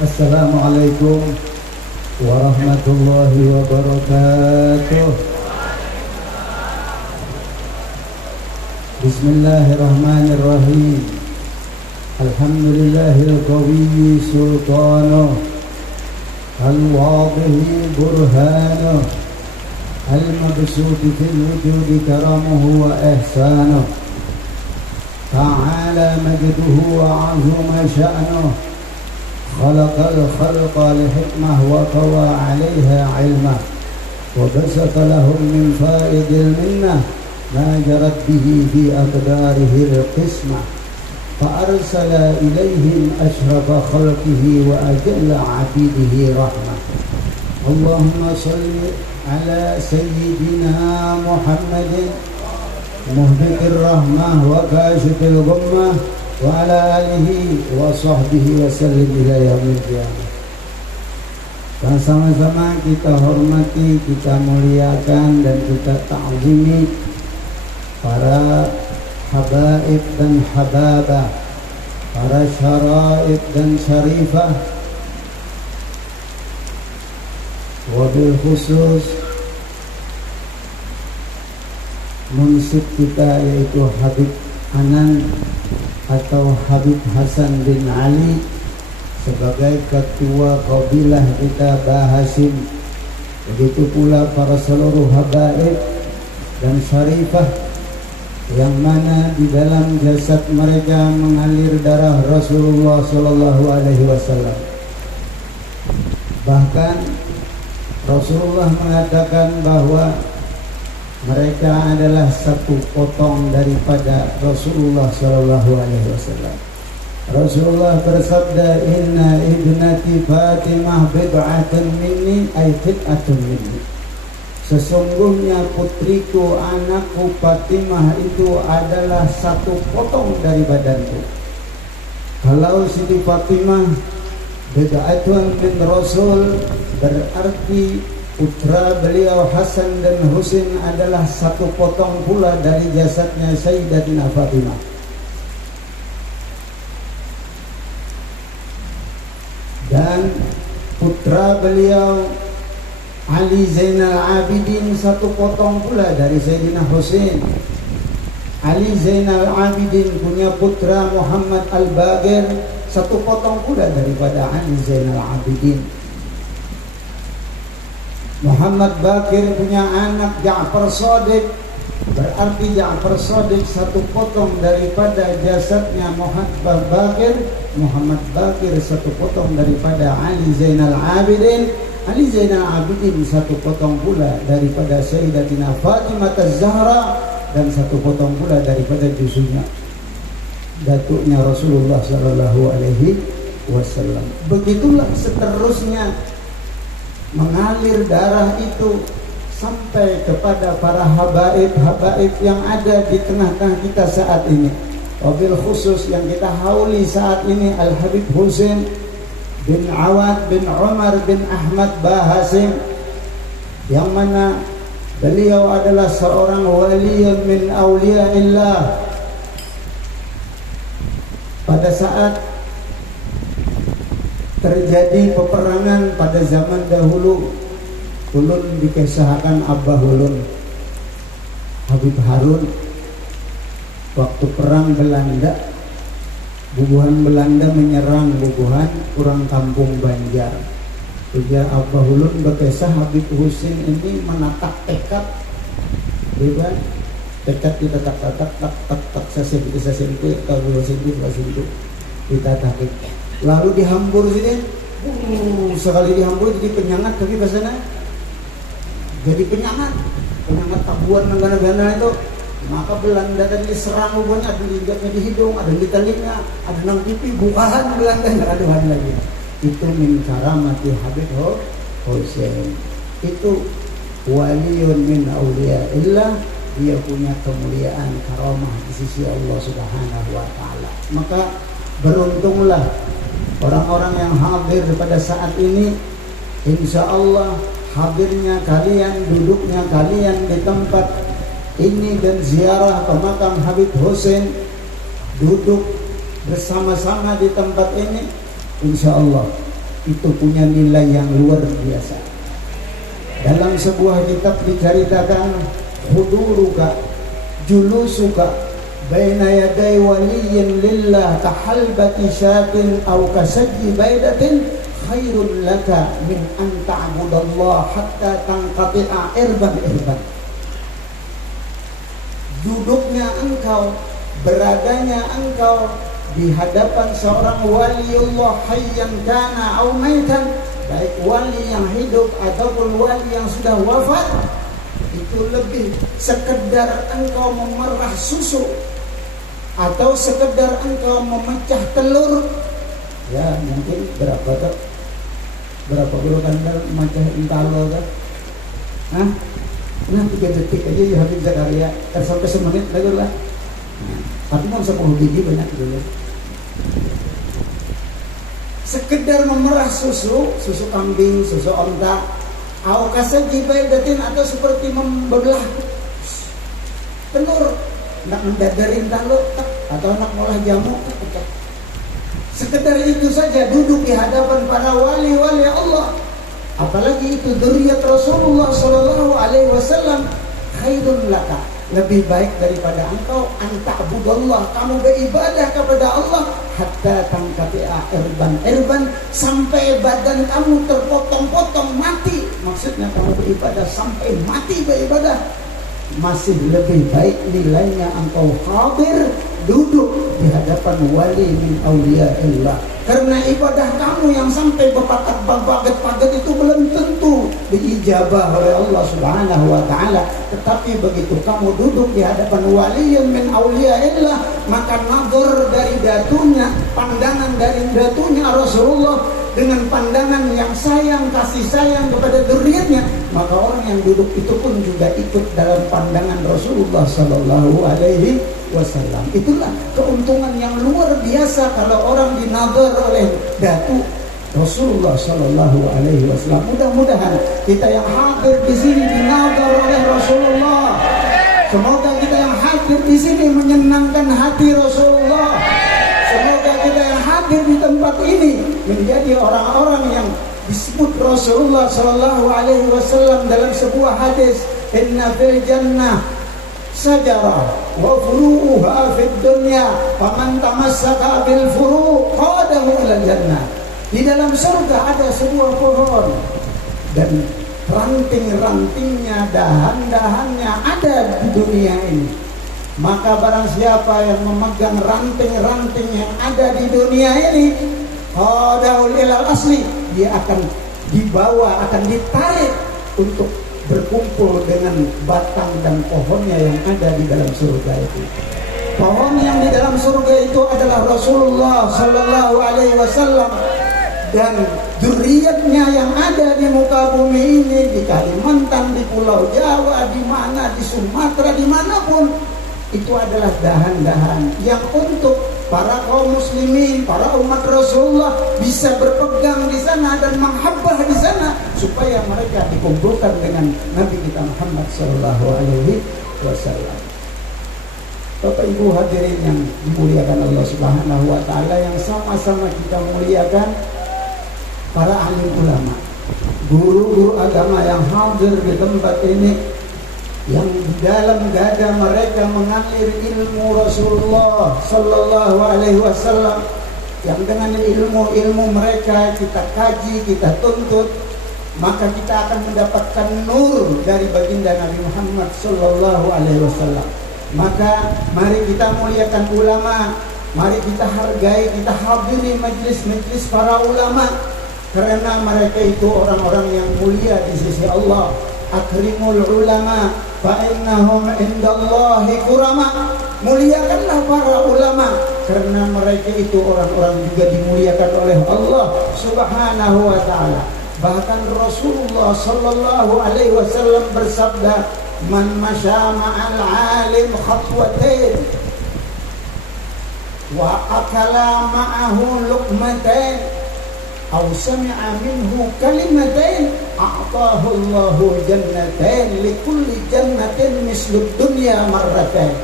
Assalamualaikum warahmatullahi wabarakatuh. Bismillahirrahmanirrahim. Alhamdulillahil qawiyyi sultanuh, al-wadhihi burhanuh, al-mabsuti fil wujudi karamuhu wa ihsanuh. Ta'ala majduhu wa azuma sya'nuh. خلق الخلق لحكمة وطوى عليها علمه وبسط لهم من فائد المنة ما جرت به في أقداره القسمة فأرسل إليهم أشرف خلقه وأجل عبيده رحمة. اللهم صل على سيدنا محمد مهبط الرحمة وكاشف الغمة wa ala alihi wa sahbihi wa sallim ila yaumil qiyamah. Dan sama-sama kita hormati, kita muliakan dan kita ta'zimi para habaib dan hababah, para syaraib dan syarifah, wabil khusus munsib kita yaitu Habib Anan atau Habib Hasan bin Ali sebagai ketua kabilah kita Bahasim. Begitu pula para seluruh habaib dan syarifah yang mana di dalam jasad mereka mengalir darah Rasulullah sallallahu alaihi wasallam. Bahkan Rasulullah mengatakan bahwa mereka adalah satu potong daripada Rasulullah sallallahu alaihi wasallam. Rasulullah bersabda, "Inna ibnati Fatimah bid'atun minni ay bid'atun minni." Sesungguhnya putriku, anakku Fatimah itu adalah satu potong dari badanku. Kalau Siti Fatimah bid'atun min Rasul, berarti putra beliau Hasan dan Husain adalah satu potong pula dari jasadnya Sayyidatina Fatimah. Dan putra beliau Ali Zainal Abidin satu potong pula dari Sayyidina Husain. Ali Zainal Abidin punya putra Muhammad Al-Baqir satu potong pula daripada Ali Zainal Abidin. Muhammad Baqir punya anak Ja'far Shadiq, berarti Ja'far Shadiq satu potong daripada jasadnya Muhammad Baqir. Muhammad Baqir satu potong daripada Ali Zainal Abidin. Ali Zainal Abidin satu potong pula daripada Sayyidatina Fatimah Az-Zahra, dan satu potong pula daripada cucunya datuknya Rasulullah sallallahu alaihi wasallam. Begitulah seterusnya mengalir darah itu sampai kepada para habaib yang ada di tengah-tengah kita saat ini. Wabil khusus yang kita hauli saat ini Al-Habib Husain bin Awad bin Umar bin Ahmad Bahasim, yang mana beliau adalah seorang waliyun min awliyaillah. Pada saat terjadi peperangan pada zaman dahulu, ulun dikisahkan Abah ulun Habib Harun waktu perang Belanda, bubuhan Belanda menyerang bubuhan kurang kampung Banjar. Ujar Abah ulun berkisah Habib Husain ini menatap tekad, bukan tekad ditatak-tatak tak sasimpi kalau sasimpi ditatak. Lalu dihambur sini, sekali dihambur jadi penyangat, tapi bahasanya jadi penyangat tabuan negara-negara itu. Maka Belanda tadi serang rupanya, ada ligatnya di hidung, ada di telinga, ada nang pipi, bukaan Belanda aduhan lagi. Itu min karamati Habib Husain. Itu waliyun min awliyaillah, dia punya kemuliaan karamah di sisi Allah Subhanahu wa taala. Maka beruntunglah orang-orang yang hadir pada saat ini. Insya Allah hadirnya kalian, duduknya kalian di tempat ini dan ziarah ke makam Habib Husain, duduk bersama-sama di tempat ini, insya Allah itu punya nilai yang luar biasa. Dalam sebuah kitab diceritakan, huduruka julusuka baina yaday waliyin lillah kahalbati syatin aw kasajji baidatin khairun laka min an ta'budallah hatta tanqati'a irban. Duduknya engkau, beradanya engkau di hadapan seorang waliullah hayyan kana au maitan, baik wali yang hidup ataupun wali yang sudah wafat, itu lebih sekedar engkau memerah susu atau sekedar engkau memecah telur. Ya mungkin berapa dulu kan memecah intalo kan? Hah? Nah 3 detik aja ya Habib Zakaria, sampai semenit lagi lah. Tapi mau 10 biji banyak dulu. Sekedar memerah susu kambing, susu onta, awkasa jibaidatin, atau seperti membelah telur, nak mendadarin telur, atau nak ngolah jamu. Sekedar itu saja duduk di hadapan para wali-wali Allah. Apalagi itu dzurriyyat Rasulullah sallallahu alaihi wasallam, khairun laka, lebih baik daripada engkau anta'budallah, kamu beribadah kepada Allah hatta tangkati'a irban, sampai badan kamu terpotong-potong mati. Maksudnya kamu beribadah sampai mati beribadah, masih lebih baik nilainya engkau hadir duduk di hadapan wali min auliyaillah. Karena ibadah kamu yang sampai berpaget-paget itu belum tentu diijabah oleh Allah Subhanahu wa taala. Tetapi begitu kamu duduk di hadapan wali min auliyaillah, maka nazar dari datunya, pandangan dari datunya Rasulullah dengan pandangan yang sayang, kasih sayang kepada dzurriyyatnya, maka orang yang duduk itu pun juga ikut dalam pandangan Rasulullah sallallahu alaihi wasallam. Itulah keuntungan yang luar biasa kalau orang dinazar oleh datu Rasulullah sallallahu alaihi wasallam. Mudah-mudahan kita yang hadir di sini dinazar oleh Rasulullah. Semoga kita yang hadir di sini menyenangkan hati Rasulullah. Semoga kita yang hadir di tempat ini menjadi orang-orang yang disebut Rasulullah sallallahu alaihi wasallam dalam sebuah hadis, inna fil jannah sajarah wa furu'uha fid dunya faman tamassaka bil furu' qadahu ila jannah. Di dalam surga ada sebuah pohon dan ranting-rantingnya, dahan-dahannya ada di dunia ini. Maka barang siapa yang memegang ranting-ranting yang ada di dunia ini, qadahu ila asli, dia akan dibawa, akan ditarik untuk berkumpul dengan batang dan pohonnya yang ada di dalam surga itu. Pohon yang di dalam surga itu adalah Rasulullah sallallahu alaihi wasallam, dan dzurriyyatnya yang ada di muka bumi ini, di Kalimantan, di Pulau Jawa, di mana, di Sumatera, dimanapun, itu adalah dahan-dahan yang untuk para kaum muslimin, para umat Rasulullah bisa berpegang di sana dan menghabbah di sana supaya mereka dikumpulkan dengan Nabi kita Muhammad sallallahu alaihi wasallam. Bapak Ibu hadirin yang dimuliakan Allah Subhanahu wa taala, yang sama-sama kita muliakan para alim ulama, guru-guru agama yang hadir di tempat ini, yang di dalam dada mereka mengalir ilmu Rasulullah sallallahu alaihi wasallam, yang dengan ilmu-ilmu mereka kita kaji, kita tuntut, maka kita akan mendapatkan nur dari baginda Nabi Muhammad sallallahu alaihi wasallam. Maka mari kita muliakan ulama, mari kita hargai, kita hadiri majlis-majlis para ulama, karena mereka itu orang-orang yang mulia di sisi Allah. Akrimul ulama fa innahum indallahi kurama. Muliakanlah para ulama karena mereka itu orang-orang juga dimuliakan oleh Allah Subhanahu wa taala. Bahkan Rasulullah sallallahu alaihi wasallam bersabda, man masya ma'al alim khatwatain wa akala ma'ahu luqmatain aw sami'a minhu kalimatain a'tahu Allahu jannatain likulli jannatin mislud dunya marratain.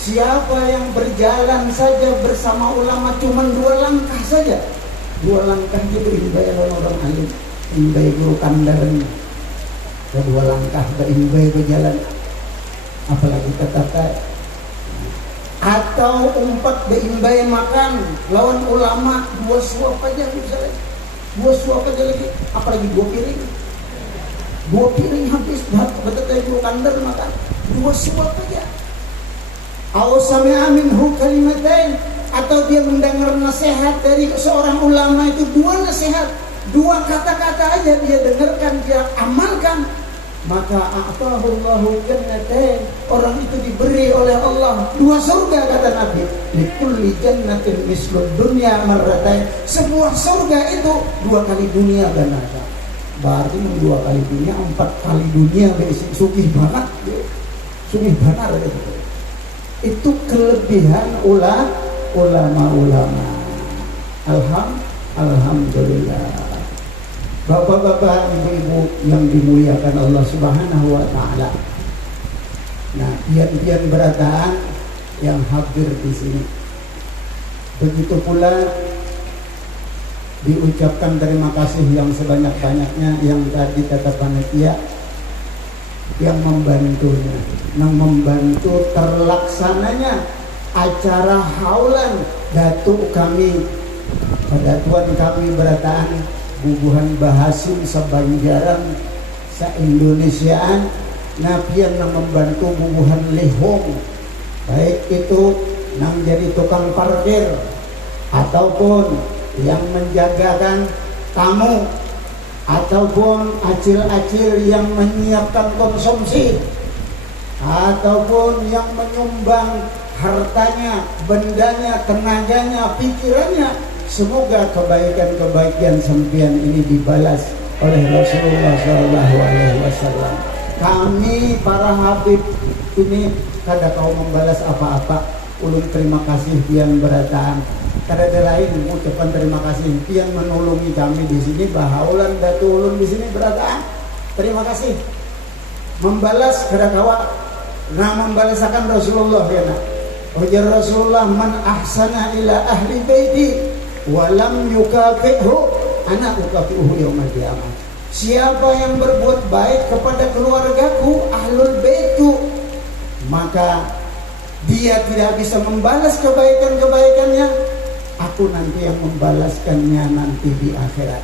Siapa yang berjalan saja bersama ulama cuma 2 langkah saja, dua langkah gitu imbai orang alim, imbai guru kandaran, dua langkah imbai berjalan, apalagi kata atau umpat imbai makan lawan ulama dua suap aja misalnya, dua suap aja lagi, apalagi dua piring habis betul guru kandar makan dua suap aja. Aw sami'a minhu kalimatain, atau dia mendengar nasihat dari seorang ulama itu dua nasihat, dua kata-kata aja dia dengarkan, dia amalkan, maka a'tahullahu jannatain, orang itu diberi oleh Allah dua surga kata Nabi. Likulli jannatin mislud dunya marratain, sebuah surga itu dua kali dunia ganasa. Berarti dua kali dunia, 4 kali dunia besi sugih banget. Sugih banget itu. Itu kelebihan ulama-ulama. Alhamdulillah. Bapak-bapak, ibu-ibu yang dimuliakan Allah Subhanahu wa taala. Nah, pian-pian berataan yang hadir di sini. Begitu pula diucapkan terima kasih yang sebanyak-banyaknya yang tadi kata panitia yang membantunya, yang membantu terlaksananya acara haulan datuk kami, Tuan kami berataan bubuhan bahasim sebanjaran se-Indonesiaan, napian yang membantu bubuhan lihong, baik itu yang jadi tukang parkir ataupun yang menjagakan tamu ataupun acil-acil yang menyiapkan konsumsi ataupun yang menyumbang hartanya, bendanya, tenaganya, pikirannya. Semoga kebaikan-kebaikan sampian ini dibalas oleh Rasulullah SAW. Kami para habib ini kada kau membalas apa-apa. Ulun terima kasih pian berataan. Kada ada lain ucapan terima kasih pian menolongi kami di sini, bahaulan datu ulun di sini berataan. Terima kasih. Membalas kada kawa. Nah membalasakan Rasulullah ya nak. Ujar Rasulullah, man ahsana ila ahli baiti walam yukafi'hu ana ukafi'hu yaumil qiyamah. Siapa yang berbuat baik kepada keluargaku ahlul baitu, maka dia tidak bisa membalas kebaikan-kebaikannya, aku nanti yang membalaskannya nanti di akhirat.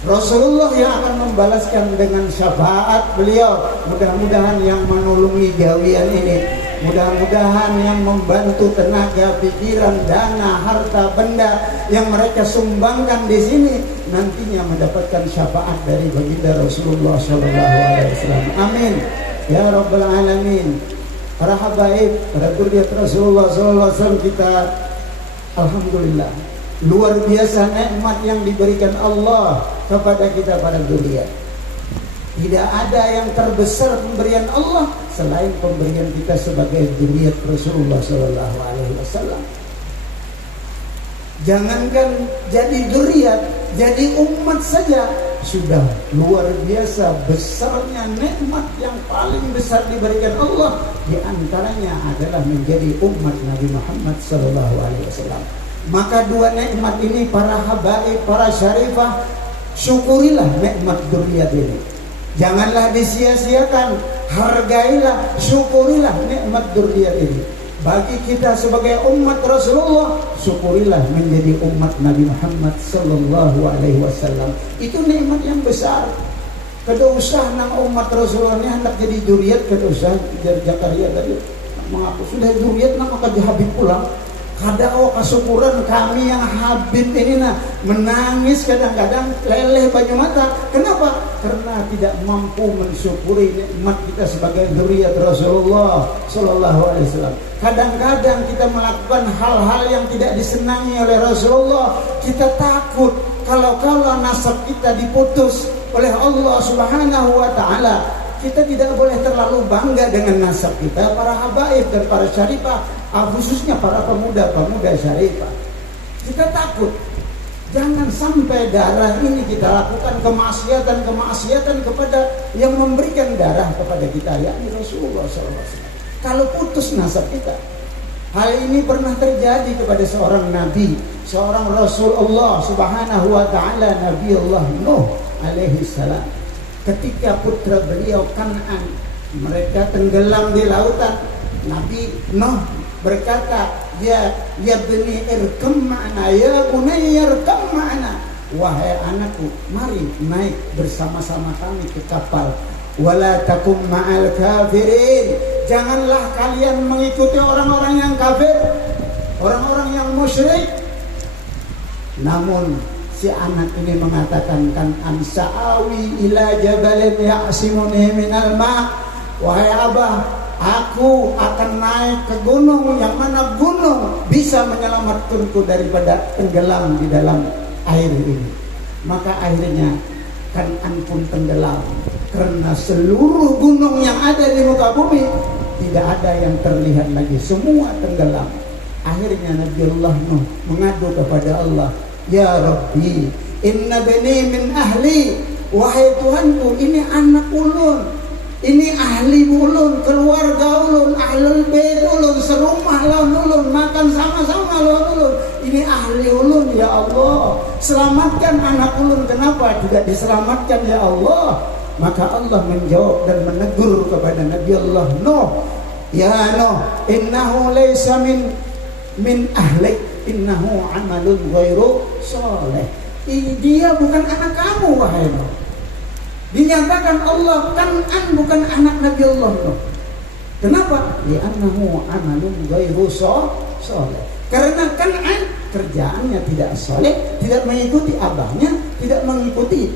Rasulullah yang akan membalaskan dengan syafaat beliau. Mudah-mudahan yang menolongi gawian ini, mudah-mudahan yang membantu tenaga, pikiran, dana, harta, benda yang mereka sumbangkan di sini nantinya mendapatkan syafaat dari baginda Rasulullah SAW. Amin ya rabbal alamin. Para habaib, para zuriat Rasulullah SAW, kita alhamdulillah luar biasa nikmat yang diberikan Allah kepada kita para zuriat. Tidak ada yang terbesar pemberian Allah selain pemberian kita sebagai zuriat Rasulullah SAW. Jangankan jadi zuriat, jadi umat saja sudah luar biasa besarnya nikmat. Yang paling besar diberikan Allah di antaranya adalah menjadi umat Nabi Muhammad SAW. Maka dua nikmat ini para habaib, para syarifah, syukurilah nikmat zuriat ini. Janganlah disia-siakan, hargailah, syukurilah nikmat zuriat ini. Bagi kita sebagai umat Rasulullah, syukurilah menjadi umat Nabi Muhammad SAW. Itu nikmat yang besar. Kada usah nang umat Rasulullah ini hendak jadi zuriat, kada usah jadi Zakaria tadi mengaku sudah zuriat nang maka Habib pulang. Kada kesyukuran kami yang Habib ini menangis kadang-kadang leleh banyu mata. Kenapa? Karena tidak mampu mensyukuri nikmat kita sebagai zuriat Rasulullah SAW. Kadang-kadang kita melakukan hal-hal yang tidak disenangi oleh Rasulullah. Kita takut kalau nasab kita diputus oleh Allah Subhanahu wa taala. Kita tidak boleh terlalu bangga dengan nasab kita, para habaib dan para syarifah, khususnya para pemuda-pemuda syarifah. Kita takut jangan sampai darah ini kita lakukan kemaksiatan kepada yang memberikan darah kepada kita, yakni Rasulullah SAW. Kalau putus nasab kita, Hal ini pernah terjadi kepada seorang nabi, seorang rasul Allah subhanahu wa ta'ala, Nabi Allah Nuh alaihi salam. Ketika putra beliau Kan'an mereka tenggelam di lautan, Nabi Nuh berkata, ya bani irkam ma'ana, ya bunayya irkam ma'ana, wahai anakku, mari naik bersama-sama kami ke kapal. Wala takum ma'al kafirin, janganlah kalian mengikuti orang-orang yang kafir, orang-orang yang musyrik. Namun si anak ini mengatakan, kan ansa'awi ila jabalin ya'simuni minal ma', wahai abah, aku akan naik ke gunung, yang mana gunung bisa menyelamatkanku daripada tenggelam di dalam air ini. Maka akhirnya Kan'an pun tenggelam, karena seluruh gunung yang ada di muka bumi tidak ada yang terlihat lagi, semua tenggelam. Akhirnya Nabi Allah Nuh mengadu kepada Allah, ya Rabbi, inna bani min ahli, wahai Tuhanku, ini anak ulun, ini ahli ulun, keluarga ulun, ahlul bait ulun, serumah lawan ulun, makan sama-sama lawan ulun, ini ahli ulun, ya Allah, selamatkan anak ulun. Kenapa tidak diselamatkan ya Allah? Maka Allah menjawab dan menegur kepada Nabi Allah Nuh, ya Nuh, innahu laysa min ahlik, innahu amalun ghairu soleh. Dia bukan anak kamu wahai Nuh. Dinyatakan Allah, Kan'an bukan anak Nabi Allah Nuh. Kenapa? Li'annahu amalun ghairu soleh. Karena Kan'an kerjaannya tidak soleh, tidak mengikuti abahnya, tidak mengikuti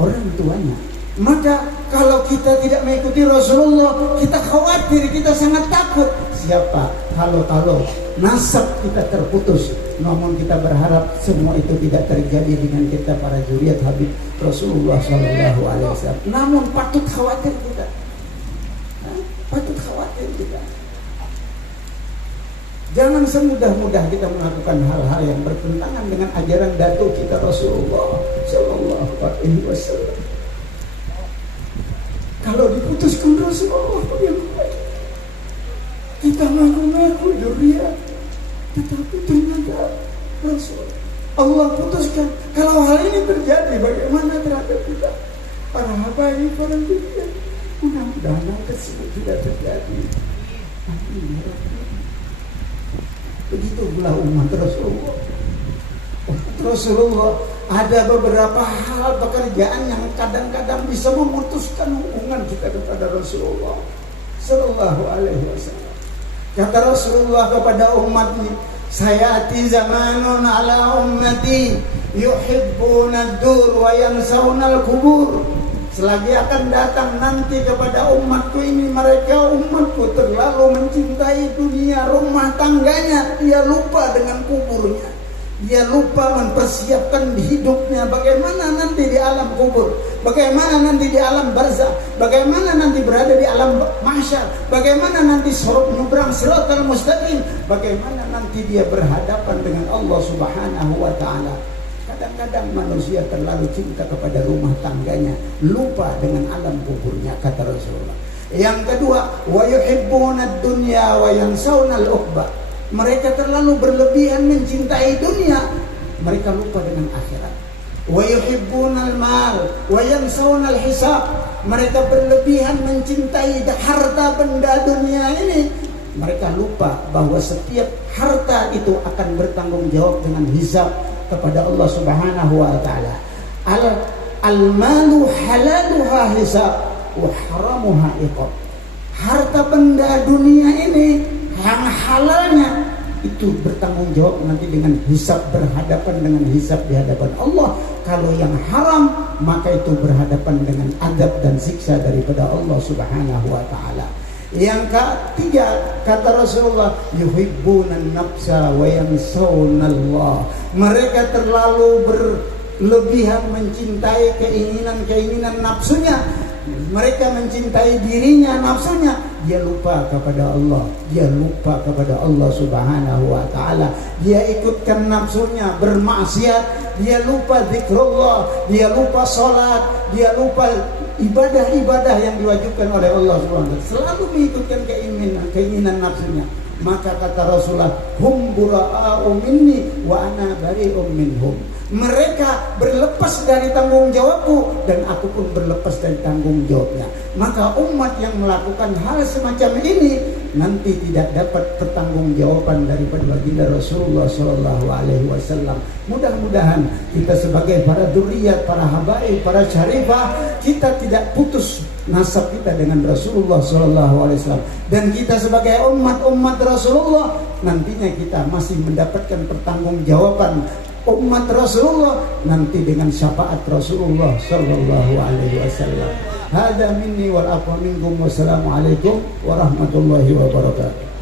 orang tuanya. Maka kalau kita tidak mengikuti Rasulullah, kita khawatir, kita sangat takut. Siapa? Kalau nasab kita terputus. Namun kita berharap semua itu tidak terjadi dengan kita para zuriat Habib Rasulullah SAW. Namun patut khawatir kita. Patut khawatir kita. Jangan semudah-mudah kita melakukan hal-hal yang bertentangan dengan ajaran datuk kita Rasulullah SAW. Kalau diputuskan Rasulullah, kita mengaku zuriat, tetapi ternyata Rasul Allah putuskan. Kalau hal ini terjadi, bagaimana terhadap kita para habaib, para zuriat? Mudah-mudahan hal tersebut tidak terjadi. Amin. Begitulah umat Rasulullah. Rasulullah ada beberapa hal pekerjaan yang kadang-kadang bisa memutuskan hubungan kita kepada Rasulullah Sallallahu Alaihi Wasallam. Kata Rasulullah kepada umatnya, sayati zamanun ala ummati yuhibbuna ad-dur wa yansawna al-kubur. Selagi akan datang nanti kepada umatku ini, mereka umatku terlalu mencintai dunia, rumah tangganya, dia lupa dengan kuburnya. Dia lupa mempersiapkan hidupnya, bagaimana nanti di alam kubur, bagaimana nanti di alam barzakh, bagaimana nanti berada di alam mahsyar, bagaimana nanti nyebrang siratal mustaqim, bagaimana nanti dia berhadapan dengan Allah Subhanahu wa taala. Kadang-kadang manusia terlalu cinta kepada rumah tangganya, lupa dengan alam kuburnya, kata Rasulullah. Yang kedua, wa yuhibbuna ad-dunya wa yansawna al-ukhbah. Mereka terlalu berlebihan mencintai dunia, mereka lupa dengan akhirat. Wa yuhibbunal mal wa yansawna al-hisab. Mereka berlebihan mencintai harta benda dunia ini, mereka lupa bahwa setiap harta itu akan bertanggung jawab dengan hisab kepada Allah Subhanahu wa taala. Al-malu halaluha hisab wa haramuha iqab. Harta benda dunia ini yang halalnya itu bertanggung jawab nanti dengan hisab, berhadapan dengan hisab di hadapan Allah. Kalau yang haram, maka itu berhadapan dengan adab dan siksa daripada Allah Subhanahu wa taala. Yang ketiga, kata Rasulullah, yuhibbunan nafsa wa yansawna Allah. Mereka terlalu berlebihan mencintai keinginan-keinginan nafsunya. Mereka mencintai dirinya, nafsunya, dia lupa kepada Allah, dia lupa kepada Allah Subhanahu wa taala. Dia ikutkan nafsunya bermaksiat, dia lupa zikrullah, dia lupa salat, dia lupa ibadah-ibadah yang diwajibkan oleh Allah Subhanahu wa taala. Selalu mengikutkan keinginan nafsunya. Maka kata Rasulullah, hum bura'a'u minni wa ana bari'um minhum. Mereka berlepas dari tanggung jawabku dan aku pun berlepas dari tanggung jawabnya. Maka umat yang melakukan hal semacam ini nanti tidak dapat pertanggungjawaban daripada baginda Rasulullah Shallallahu Alaihi Wasallam. Mudah-mudahan kita sebagai para dzurriyyat, para habaib, para syarifah, kita tidak putus nasab kita dengan Rasulullah Shallallahu Alaihi Wasallam, dan kita sebagai umat Rasulullah nantinya kita masih mendapatkan pertanggungjawaban umat Rasulullah nanti dengan syafaat Rasulullah Sallallahu Alaihi Wasallam. Hada minni wal afwa minkum. Wassalamualaikum warahmatullahi wabarakatuh.